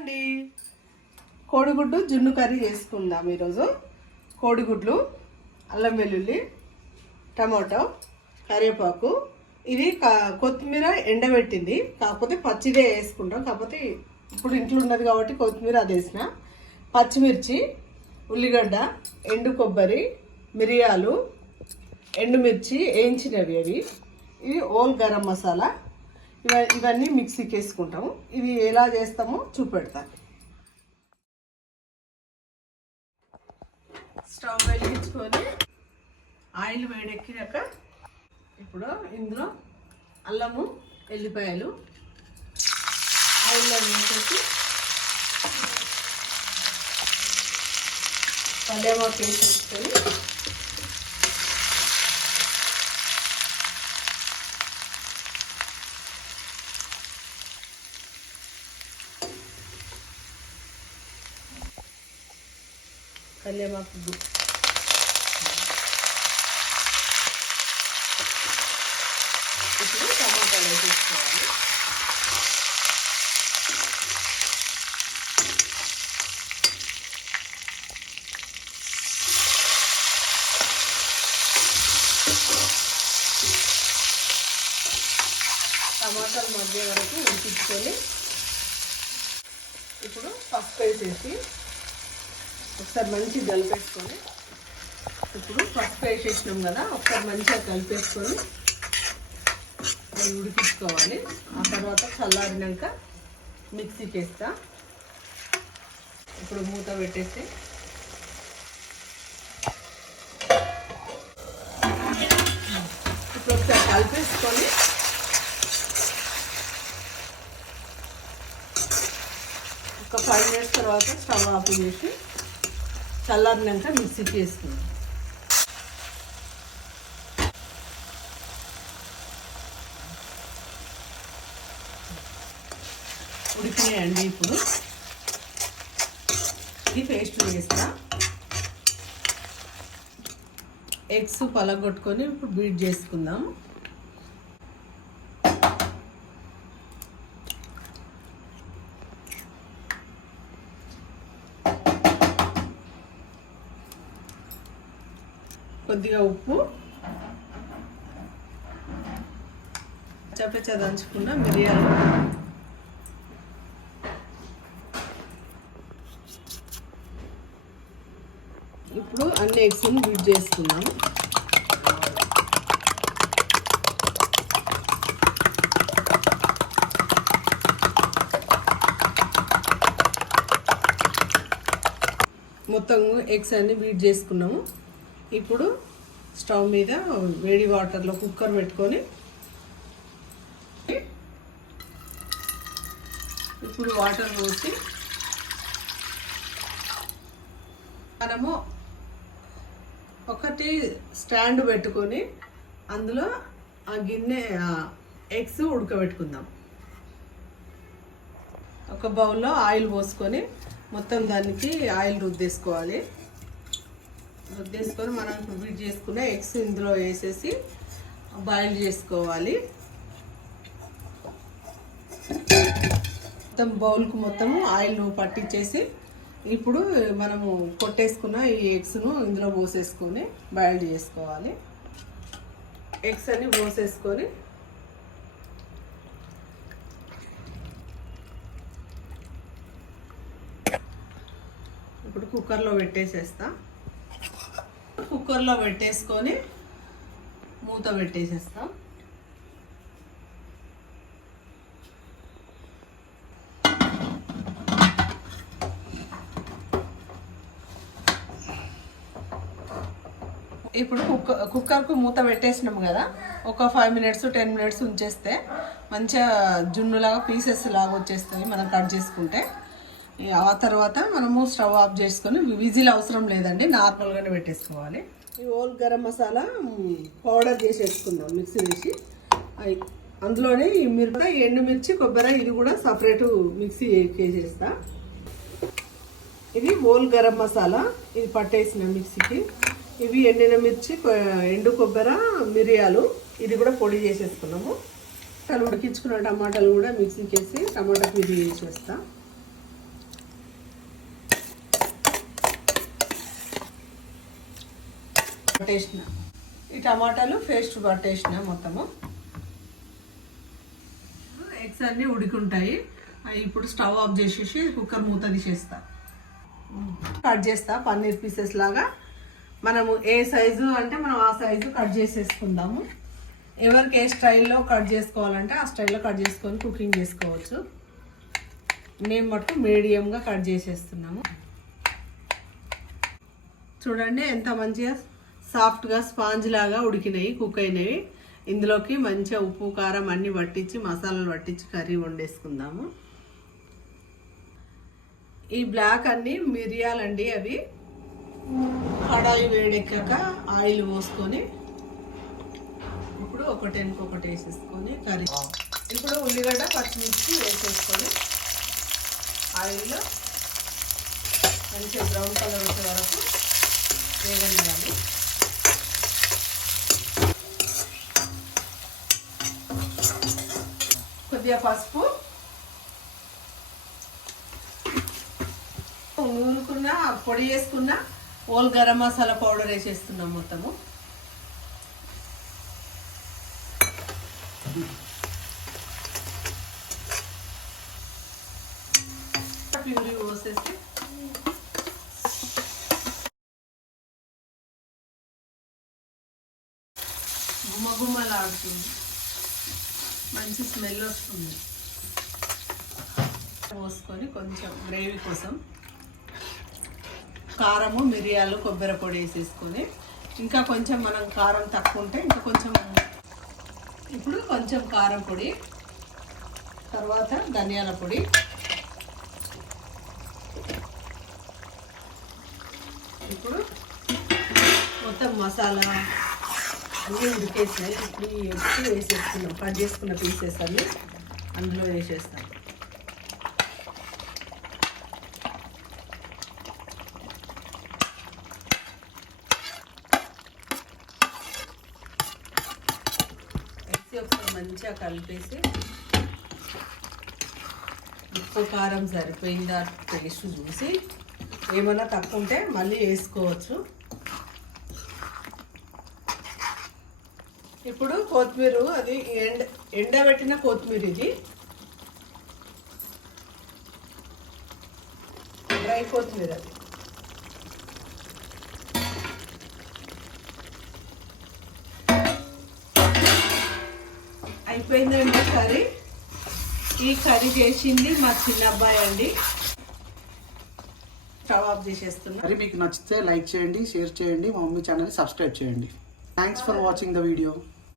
అండి, కోడిగుడ్డు జున్ను కర్రీ చేసుకుందాం. ఈరోజు కోడిగుడ్లు, అల్లం వెల్లుల్లి, టమాటో, కరివేపాకు, ఇది కొత్తిమీర ఎండబెట్టింది, కాకపోతే పచ్చిదే వేసుకుంటాం. కాకపోతే ఇప్పుడు ఇంట్లో ఉన్నది కాబట్టి కొత్తిమీర అది వేసిన, పచ్చిమిర్చి, ఉల్లిగడ్డ, ఎండు కొబ్బరి, మిరియాలు, ఎండుమిర్చి వేయించినవి అవి, ఇది ఓల్ గరం మసాలా, ఇవన్నీ మిక్సీకి వేసుకుంటాము. ఇది ఎలా చేస్తామో చూపెడతాను. స్టవ్ వెలిగించుకొని ఆయిల్ వేడెక్కినాక ఇప్పుడు ఇందులో అల్లము, ఎల్లిపాయలు ఆయిల్లో వేసేసి కరివేపాకు వేసేసుకొని కరివేపాకు ఇప్పుడు టమాటాలు వేసేసుకోవాలి. టమాటాలు మధ్య వరకు ఉడికించుకొని ఇప్పుడు పసుపు వేసేసి ఒకసారి మంచిగా కలిపేసుకొని, ఇప్పుడు పసుపు వేసేసినాం కదా, ఒకసారి మంచిగా కలిపేసుకొని ఉడికించుకోవాలి. ఆ తర్వాత చల్లారినాక మిక్సీకి వేస్తా. ఇప్పుడు మూత పెట్టేసి ఇప్పుడు ఒకసారి కలిపేసుకొని ఒక 5 మినిట్స్ తర్వాత స్టవ్ ఆఫ్ చేసి చల్లారినాక మిక్సీకి వేసుకుందాం. ఉడికినాయండి. ఇప్పుడు ఇది పేస్ట్ వేస్తా. ఎగ్స్ పలగొట్టుకొని ఇప్పుడు బీట్ చేసుకుందాం. కొద్దిగా ఉప్పు, చప్పచ దంచుకున్న మిరియాలు, ఇప్పుడు అన్ని ఎగ్స్ని బీట్ చేసుకుందాం. మొత్తం ఎగ్స్ అన్ని బీట్ చేసుకున్నాము. ఇప్పుడు స్టవ్ మీద వేడి వాటర్లో కుక్కర్ పెట్టుకొని ఇప్పుడు వాటర్ పోసి మనము ఒకటి స్టాండ్ పెట్టుకొని అందులో ఆ గిన్నె ఎగ్స్ ఉడకబెట్టుకుందాం. ఒక బౌల్లో ఆయిల్ పోసుకొని మొత్తం దానికి ఆయిల్ రుద్దేసుకొని మనం బీట్ చేసుకున్న ఎగ్స్ ఇందులో వేసేసి బాయిల్ చేసుకోవాలి. మొత్తం బౌల్కు మొత్తము ఆయిల్ పట్టించేసి ఇప్పుడు మనము కొట్టేసుకున్న ఈ ఎగ్స్ను ఇందులో పోసేసుకొని బాయిల్ చేసుకోవాలి. ఎగ్స్ అన్ని పోసేసుకొని ఇప్పుడు కుక్కర్లో పెట్టేసేస్తా. కుక్కర్లో పెట్టేసుకొని మూత పెట్టేసేస్తాం. ఇప్పుడు కుక్కర్కు మూత పెట్టేసినాం కదా, ఒక 5 మినిట్స్ 10 మినిట్స్ ఉంచేస్తే మంచిగా జున్నులాగా పీసెస్ లాగా వచ్చేస్తాయి మనం కట్ చేసుకుంటే. ఆ తర్వాత మనము స్టవ్ ఆఫ్ చేసుకొని, విజిల్ అవసరం లేదండి, నార్మల్గానే పెట్టేసుకోవాలి. ఈ ఓల్ గరం మసాలా పౌడర్ చేసేసుకుందాం మిక్సీ వేసి. అందులోనే ఈ మిరపకాయ, ఎండుమిర్చి, కొబ్బరి ఇది కూడా సపరేటు మిక్సీ వేసేస్తా. ఇది ఓల్ గరం మసాలా, ఇది పట్టేసిన మిక్సీకి. ఇవి ఎండిన మిర్చి, ఎండు కొబ్బరి, మిరియాలు, ఇది కూడా పొడి చేసేసుకున్నాము. ఉడికించుకున్న టమాటాలు కూడా మిక్సీకి వేసి టమాటా ప్యూరీ వేసేస్తా. పట్టేసిన ఈ టమాటాలు పేస్ట్ పట్టేసిన మొత్తము. ఎగ్స్ అన్నీ ఉడికుంటాయి. ఇప్పుడు స్టవ్ ఆఫ్ చేసేసి కుక్కర్ మూత తీసేస్తా. కట్ చేస్తా పన్నీర్ పీసెస్ లాగా. మనము ఏ సైజు అంటే మనం ఆ సైజు కట్ చేసేసుకుందాము. ఎవరికి ఏ స్టైల్లో కట్ చేసుకోవాలంటే ఆ స్టైల్లో కట్ చేసుకొని కుకింగ్ చేసుకోవచ్చు. మేము మట్టు మీడియంగా కట్ చేసేస్తున్నాము. చూడండి ఎంత మంచిగా సాఫ్ట్గా స్పాంజ్ లాగా ఉడికినాయి, కుక్ అయినవి. ఇందులోకి మంచిగా ఉప్పు కారం అన్నీ పట్టించి మసాలాలు పట్టించి కర్రీ వండేసుకుందాము. ఈ బ్లాక్ అన్ని మిరియాలండి. అవి కడాయి వేడెక్కాక ఆయిల్ పోసుకొని ఇప్పుడు ఒకటి వేసేసుకొని కర్రీ. ఇప్పుడు ఉల్లిగడ్డ పచ్చిమిర్చి వేసేసుకొని ఆయిల్లో మంచిగా బ్రౌన్ కలర్ వచ్చే వరకు వేగనివ్వాలి. కొద్దిగా పసుపు, నూరుకున్న పొడి వేసుకున్న ఓల్ గరం మసాలా పౌడర్ వేసేస్తున్నాం మొత్తము. ప్యూరీ పోసేసి గుమ్మగుమ్మలాడుతుంది, మంచి స్మెల్ వస్తుంది. పోసుకొని కొంచెం గ్రేవీ కోసం కారము, మిరియాలు, కొబ్బరి పొడి వేసేసుకొని ఇంకా కొంచెం మనం కారం తక్కువ ఉంటే ఇంకా కొంచెం, ఇప్పుడు కొంచెం కారం పొడి, తర్వాత ధనియాల పొడి, ఇప్పుడు మొత్తం మసాలా అన్నీ ఉడికేసాయి. ఇప్పుడు ఈ ఎగ్స్ వేసేసుకున్నాం, కట్ చేసుకున్న పీసెస్ అన్నీ అందులో వేసేస్తాం. ఎగ్స్ ఒకసారి మంచిగా కలిపేసి ఉప్పు కారం సరిపోయిందా టేస్ట్ చూసి ఏమన్నా తక్కువ ఉంటే మళ్ళీ వేసుకోవచ్చు. ఇప్పుడు కొత్తిమీర, అది ఎండబెట్టిన కొత్తిమీర, ఇది డ్రై కొత్తిమీర. అది అయిపోయిందండి కర్రీ. ఈ కర్రీ చేసింది మా చిన్న అబ్బాయి అండి. స్టవ్ ఆఫ్ చేసేస్తున్నా. మరి మీకు నచ్చితే లైక్ చేయండి, షేర్ చేయండి, మా మమ్మీ ఛానల్ని సబ్స్క్రైబ్ చేయండి. Thanks for watching the video.